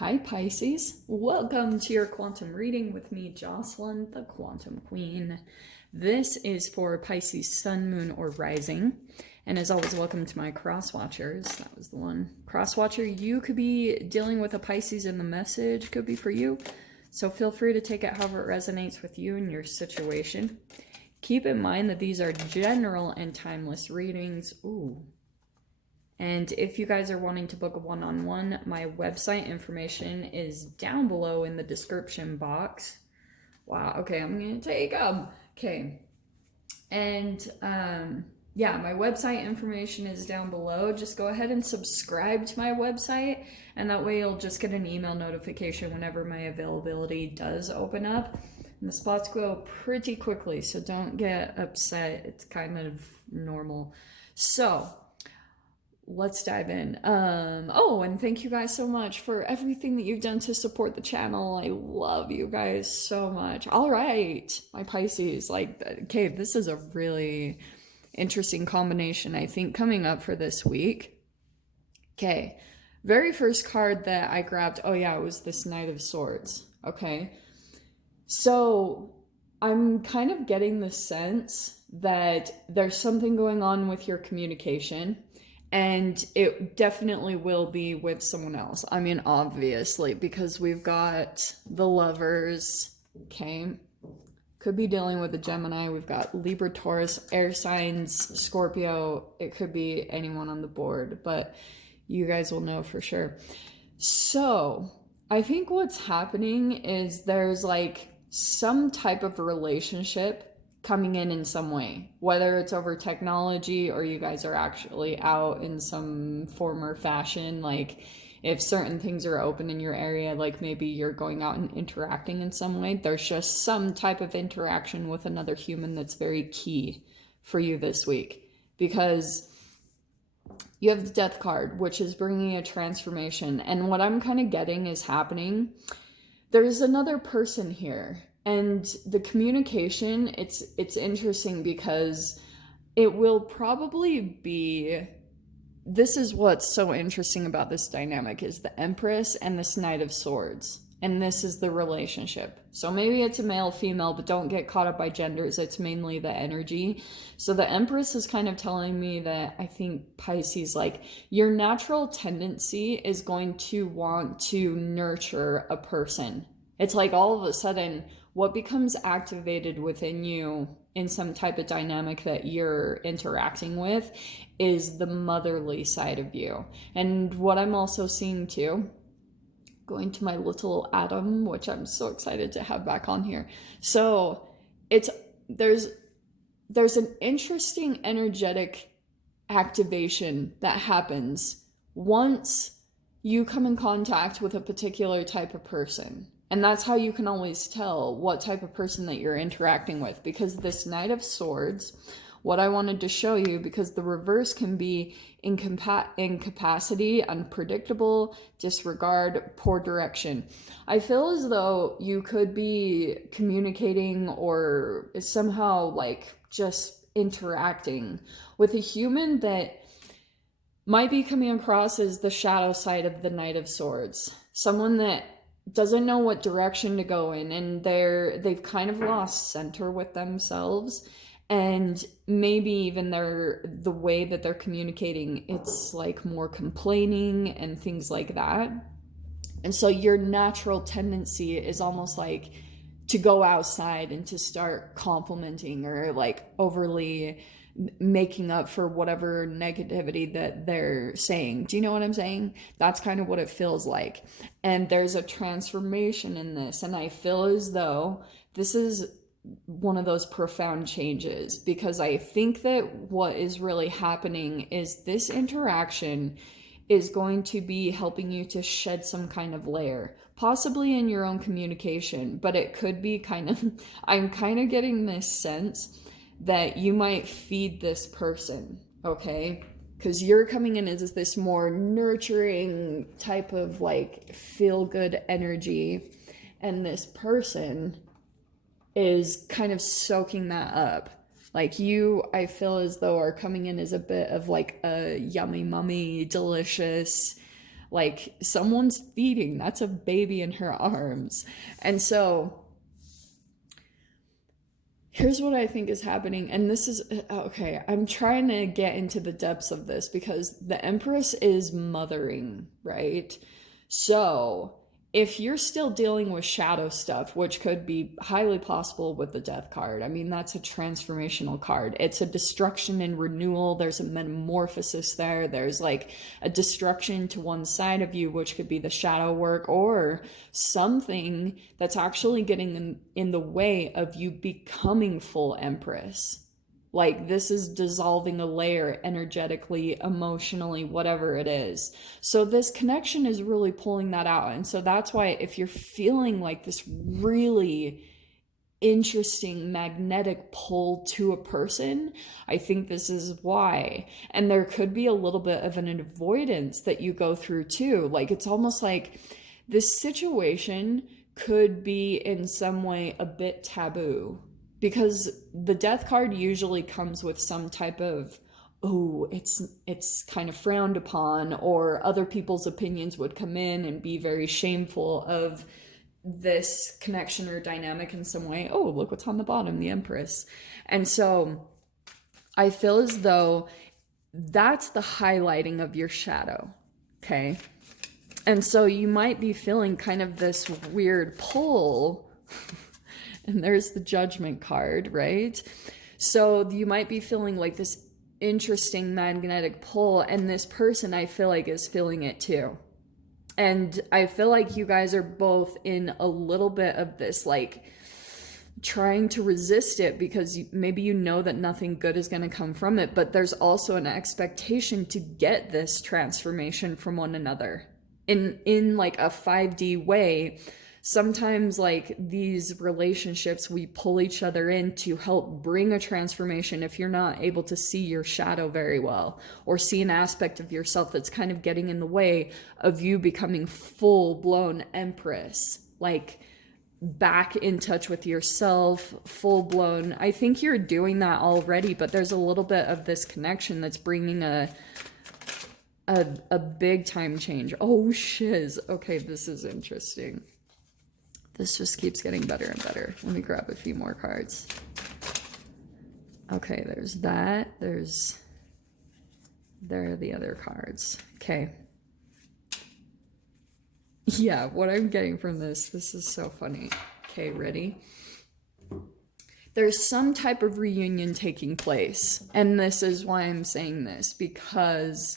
Hi Pisces, welcome to your quantum reading with me, Jocelyn, the Quantum Queen. This is for Pisces Sun, Moon, or Rising. And as always, welcome to my cross watchers. That was the one. Cross watcher, you could be dealing with a Pisces and the message could be for you. So feel free to take it however it resonates with you and your situation. Keep in mind that these are general and timeless readings. Ooh. And if you guys are wanting to book a one-on-one, my website information is down below in the description box. Wow, okay, I'm gonna take them. Okay, and yeah, my website information is down below. Just go ahead and subscribe to my website, and that way you'll just get an email notification whenever my availability does open up. And the spots go pretty quickly, so don't get upset. It's kind of normal. So let's dive in. Oh, and thank you guys so much for everything that you've done to support the channel. I love you guys so much. All right, my Pisces, like, okay, this is a really interesting combination, I think, coming up for this week. Okay, very first card that I grabbed, oh yeah, it was this Knight of Swords. Okay, so I'm kind of getting the sense that there's something going on with your communication. And it definitely will be with someone else. I mean, obviously, because we've got the Lovers, okay? Could be dealing with a Gemini. We've got Libra, Taurus, air signs, Scorpio. It could be anyone on the board, but you guys will know for sure. So I think what's happening is there's like some type of relationship coming in some way, whether it's over technology or you guys are actually out in some form or fashion. Like if certain things are open in your area, like maybe you're going out and interacting in some way, there's just some type of interaction with another human that's very key for you this week, because you have the Death card, which is bringing a transformation. And what I'm kind of getting is happening, there's another person here. And the communication, it's interesting because it will probably be, this is what's so interesting about this dynamic, is the Empress and this Knight of Swords. And this is the relationship. So maybe it's a male, female, but don't get caught up by genders. It's mainly the energy. So the Empress is kind of telling me that I think Pisces, like, your natural tendency is going to want to nurture a person. It's like all of a sudden, what becomes activated within you in some type of dynamic that you're interacting with is the motherly side of you. And what I'm also seeing too, going to my little Atom, which I'm so excited to have back on here. So there's an interesting energetic activation that happens once you come in contact with a particular type of person. And that's how you can always tell what type of person that you're interacting with, because this Knight of Swords, what I wanted to show you, because the reverse can be incapacity, unpredictable, disregard, poor direction. I feel as though you could be communicating or somehow like just interacting with a human that might be coming across as the shadow side of the Knight of Swords. Someone that doesn't know what direction to go in, and they've kind of lost center with themselves, and maybe even the way that they're communicating, it's like more complaining and things like that. And so your natural tendency is almost like to go outside and to start complimenting or like overly making up for whatever negativity that they're saying. Do you know what I'm saying? That's kind of what it feels like. And there's a transformation in this. And I feel as though this is one of those profound changes, because I think that what is really happening is this interaction is going to be helping you to shed some kind of layer, possibly in your own communication, but it could be kind of, I'm kind of getting this sense that you might feed this person, okay? Because you're coming in as this more nurturing type of like feel-good energy, and this person is kind of soaking that up. Like you, I feel as though are coming in as a bit of like a yummy mummy, delicious, Like someone's feeding, that's a baby in her arms. And so here's what I think is happening. And this is, okay, I'm trying to get into the depths of this because the Empress is mothering, right? So if you're still dealing with shadow stuff, which could be highly possible with the Death card, I mean, that's a transformational card. It's a destruction and renewal. There's a metamorphosis there. There's like a destruction to one side of you, which could be the shadow work, or something that's actually getting in the way of you becoming full Empress. Like this is dissolving a layer energetically, emotionally, whatever it is. So this connection is really pulling that out. And so that's why if you're feeling like this really interesting magnetic pull to a person, I think this is why. And there could be a little bit of an avoidance that you go through too. Like it's almost like this situation could be in some way a bit taboo, because the Death card usually comes with some type of, oh, it's kind of frowned upon, or other people's opinions would come in and be very shameful of this connection or dynamic in some way. Oh, look what's on the bottom, the Empress. And so I feel as though that's the highlighting of your shadow, okay? And so you might be feeling kind of this weird pull. And there's the Judgment card, right? So you might be feeling like this interesting magnetic pull, and this person I feel like is feeling it too. And I feel like you guys are both in a little bit of this, like trying to resist it because maybe you know that nothing good is going to come from it, but there's also an expectation to get this transformation from one another in like a 5D way. Sometimes like these relationships, we pull each other in to help bring a transformation if you're not able to see your shadow very well, or see an aspect of yourself that's kind of getting in the way of you becoming full-blown Empress, like back in touch with yourself, full-blown. I think you're doing that already, but there's a little bit of this connection that's bringing a big time change. Oh shiz. Okay, this is interesting. This just keeps getting better and better. Let me grab a few more cards. Okay, there's that. There are the other cards. Okay. Yeah, what I'm getting from this is so funny. Okay, ready? There's some type of reunion taking place. And this is why I'm saying this, because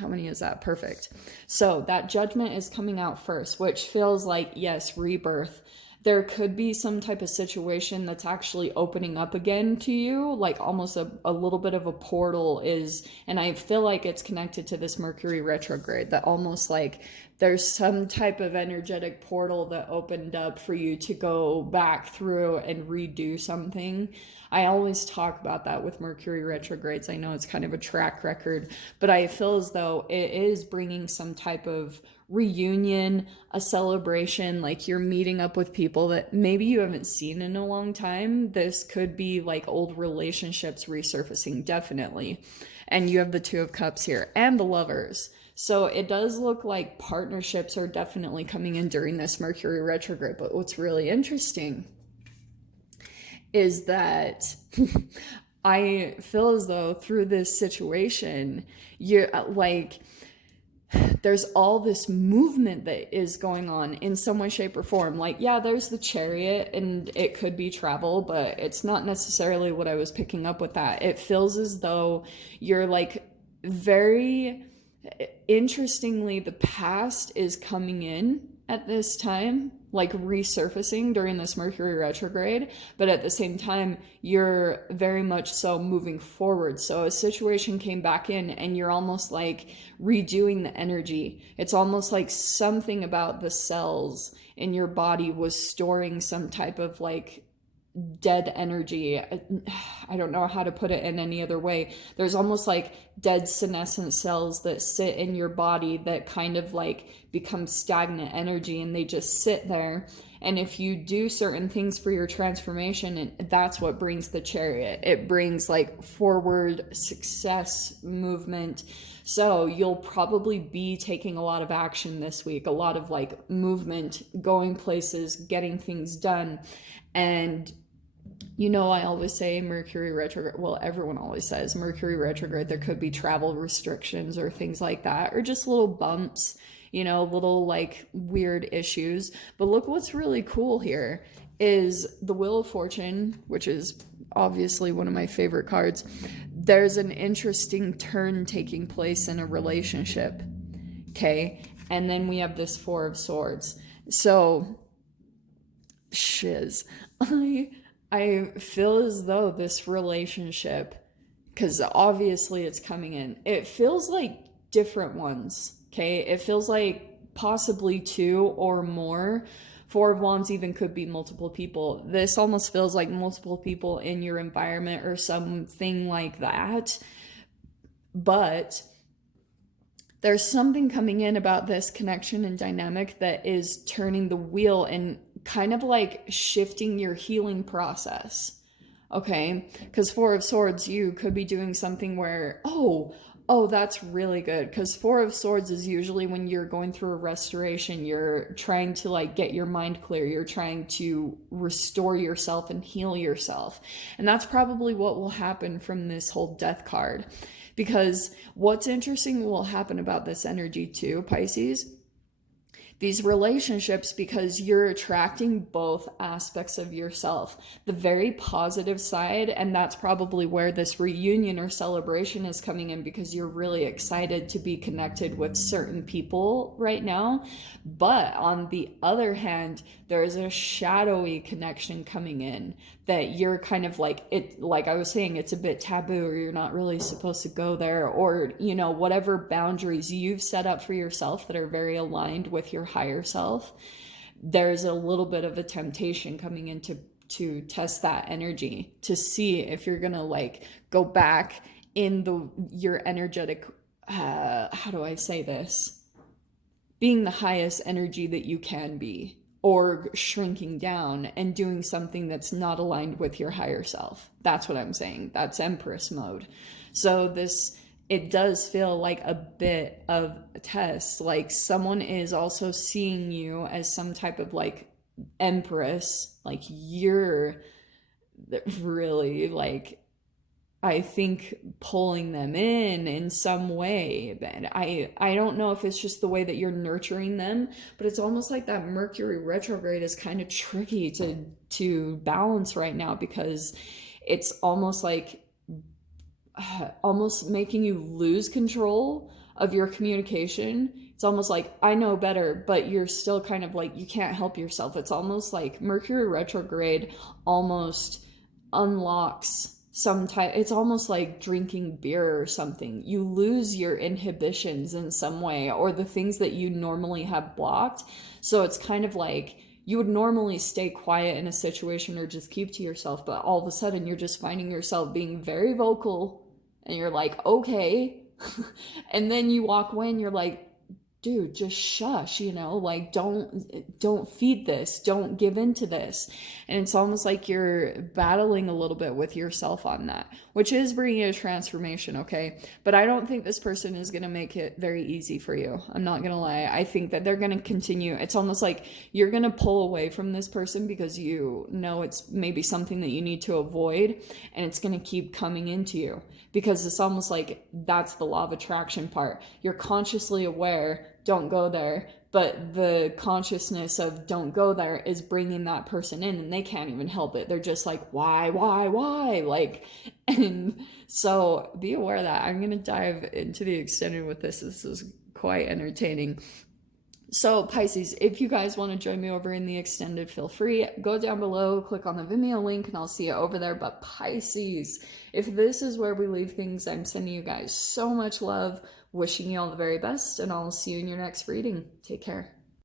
how many is that? Perfect. So that Judgment is coming out first, which feels like, yes, rebirth. There could be some type of situation that's actually opening up again to you, like almost a little bit of a portal is, and I feel like it's connected to this Mercury retrograde, that almost like there's some type of energetic portal that opened up for you to go back through and redo something. I always talk about that with Mercury retrogrades. I know it's kind of a track record, but I feel as though it is bringing some type of reunion, a celebration, like you're meeting up with people that maybe you haven't seen in a long time. This could be like old relationships resurfacing, definitely. And you have the Two of Cups here and the Lovers. So it does look like partnerships are definitely coming in during this Mercury retrograde. But what's really interesting is that I feel as though through this situation, you're like, there's all this movement that is going on in some way, shape, or form. Like, yeah, there's the Chariot and it could be travel, but it's not necessarily what I was picking up with that. It feels as though you're like very interestingly, the past is coming in at this time, like resurfacing during this Mercury retrograde, but at the same time, you're very much so moving forward. So a situation came back in and you're almost like redoing the energy. It's almost like something about the cells in your body was storing some type of like dead energy. I don't know how to put it in any other way. There's almost like dead senescent cells that sit in your body that kind of like become stagnant energy, and they just sit there. And if you do certain things for your transformation, and that's what brings the Chariot. It brings like forward success, movement. So you'll probably be taking a lot of action this week, a lot of like movement, going places, getting things done. And I always say Mercury retrograde. Well, everyone always says Mercury retrograde. There could be travel restrictions or things like that, or just little bumps, little like weird issues. But look what's really cool here is the Wheel of Fortune, which is obviously one of my favorite cards. There's an interesting turn taking place in a relationship. Okay. And then we have this Four of Swords. So, shiz. I feel as though this relationship, because obviously it's coming in, it feels like different ones. Okay. It feels like possibly two or more. Four of Wands even could be multiple people. This almost feels like multiple people in your environment or something like that. But there's something coming in about this connection and dynamic that is turning the wheel and kind of like shifting your healing process. Okay? Because Four of Swords, you could be doing something where, oh, that's really good. Because Four of Swords is usually when you're going through a restoration, you're trying to like get your mind clear. You're trying to restore yourself and heal yourself. And that's probably what will happen from this whole Death card. Because what's interesting will happen about this energy too, Pisces, these relationships, because you're attracting both aspects of yourself, the very positive side, and that's probably where this reunion or celebration is coming in, because you're really excited to be connected with certain people right now. But on the other hand, there's a shadowy connection coming in that you're kind of like, it, like I was saying, it's a bit taboo, or you're not really supposed to go there, or whatever boundaries you've set up for yourself that are very aligned with your higher self. There's a little bit of a temptation coming in to test that energy, to see if you're gonna like go back in your energetic, how do I say this, being the highest energy that you can be, or shrinking down and doing something that's not aligned with your higher self. That's what I'm saying. That's Empress mode. So it does feel like a bit of a test. Like someone is also seeing you as some type of like Empress. Like you're really like, I think, pulling them in some way. And I don't know if it's just the way that you're nurturing them, but it's almost like that Mercury retrograde is kind of tricky to balance right now, because it's almost like almost making you lose control of your communication. It's almost like, I know better, but you're still kind of like, you can't help yourself. It's almost like Mercury retrograde almost unlocks it's almost like drinking beer or something. You lose your inhibitions in some way, or the things that you normally have blocked. So it's kind of like you would normally stay quiet in a situation or just keep to yourself, but all of a sudden you're just finding yourself being very vocal, and you're like, okay. And then you walk away and you're like, dude, just shush, like don't feed this, don't give in to this. And it's almost like you're battling a little bit with yourself on that, which is bringing a transformation. Okay. But I don't think this person is going to make it very easy for you. I'm not going to lie. I think that they're going to continue. It's almost like you're going to pull away from this person because it's maybe something that you need to avoid, and it's going to keep coming into you, because it's almost like that's the law of attraction part. You're consciously aware, don't go there, but the consciousness of don't go there is bringing that person in, and they can't even help it. They're just like, why, like, and so be aware of that. I'm going to dive into the extended with this. This is quite entertaining. So Pisces, if you guys want to join me over in the extended, feel free. Go down below, click on the Vimeo link, and I'll see you over there. But Pisces, if this is where we leave things, I'm sending you guys so much love, wishing you all the very best, and I'll see you in your next reading. Take care.